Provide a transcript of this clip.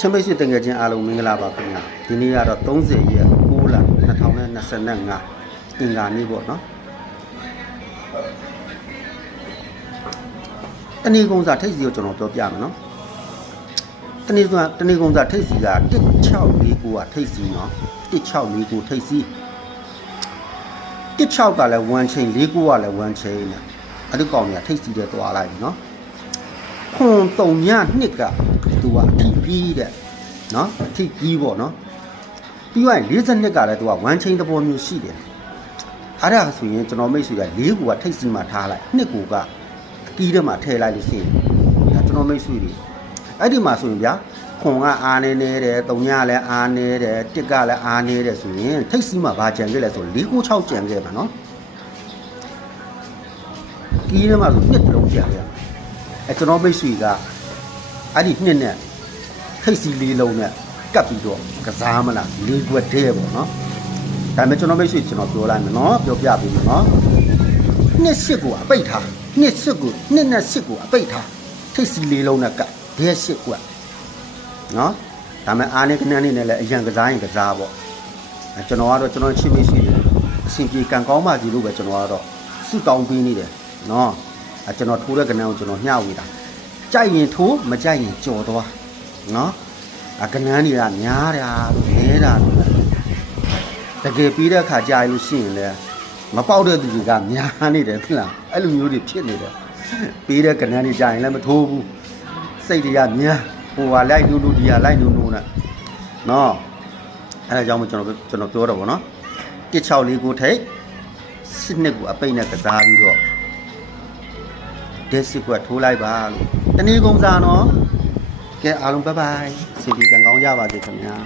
ချမိတ်ဆွေတငယ်ချင်းအားလုံးမင်္ဂလာပါခင်ဗျာဒီနေ့ကတော့30ရက်6လ2025အင်္ဂါနေ့ပေါ့နော်တဏီကုံစာထိတ်စီကိုကျွန်တော်ပြောပြမယ်နော်တဏီကုံစာထိတ်စီက1649ကထိတ်စီနော်1649ထိတ်စီ16ကလည်း1 chain 49ကလည်း1 chain နဲ့အဲ့ဒီကောင်ကြီးထိတ်စီတဲ့သွားလိုက်နော်ခွန်3ညနှစ်ကသူကအထီးပြီးတဲ့နော်အထီးပြီးပေါ့နော်ပြီးရင်42ကလည်းသူက1 chain သဘောမျိုးရှိတယ်အဲ့ဒါဆိုရင်ကျွန်တော်မိတ်ဆွေက4ကူကထိတ်စီမှာထားလိုက်2ကူကအကြီးထဲမှာထည့်လိုက်လို့ရှိရင်ဒါကျွန်တော်မိတ်ဆွေတွေအဲ့ဒီမှာဆိုရင်ဗျာခွန်ကအားနေနေတယ်3ညလည်းအားနေတယ်1ကလည်းအားနေတယ်ဆိုရင်ထိတ်စီမှာဘာကြံခဲ့လဲဆို4 9 6ကြံခဲ့မှာနော်ကြီးထဲမှာဆို2လုံးကြံခဲ့အဲကျွန်တော်မိတ်ဆွေကအဲ့ဒီ2နဲ့ထိတ်စီ4လုံးနဲ့ကပ်ပြီးတော့ကစားမလား4ခွက်တည်းပေါ့နော်ဒါပေမဲ့ကျွန်တော်မိတ်ဆွေကျွန်တော်ပြောလိုက်မယ်နော်ပြောပြပေးမယ်နော်2 8ကိုအပိတ်ထား2 8ကို2နဲ့8ကိုအပိတ်ထားထိတ်စီ4လုံးနဲ့ကပ်ဒဲ8ခွက်နော်ဒါပေမဲ့အားနေခဏနေနဲ့လည်းအရန်ကစားရင်ကစားပေါ့ကျွန်တော်ကတော့ကျွန်တော်ချင်းမိတ်ဆွေအဆင်ပြေကံကောင်းပါစီလို့ပဲကျွန်တော်ကတော့စုတောင်းပေးနေတယ်နော်ကျွန်တော်ထိုးတဲ့ကဏ္ဍကိုကျွန်တော်မျှဝေတာကြိုက်ရင်ထိုးမကြိုက်ရင်ကြော်သွားနော်ကဏ္ဍတွေကများတာနေတာတကယ်ပြီးတဲ့အခါကြာလို့ရှိရင်လည်းမပေါက်တဲ့သူတွေကများနေတယ်သိလားအဲ့လိုမျိုးတွေဖြစ်နေတယ်ပြီးတဲ့ကဏ္ဍတွေကြာရင်လည်းမထိုးဘူးစိတ်တွေကများဟိုဟာလိုက်နူးနူးဒီဟာလိုက်နူးနူးနဲ့နော်အဲ့ဒါကြောင့်ကျွန်တော်ပြောတော့ဗောနော်1649ထိတ်12ကိုအပိတ်နဲ့ကစားပြီးတော့ဒက်စစ်ကွက်ထိုးလိုက်ပါလို့တနည်းကုန်းစားနော်ကဲအားလုံးဘိုင်ဘိုင်စီပီကံကောင်းကြပါစေခင်ဗျာ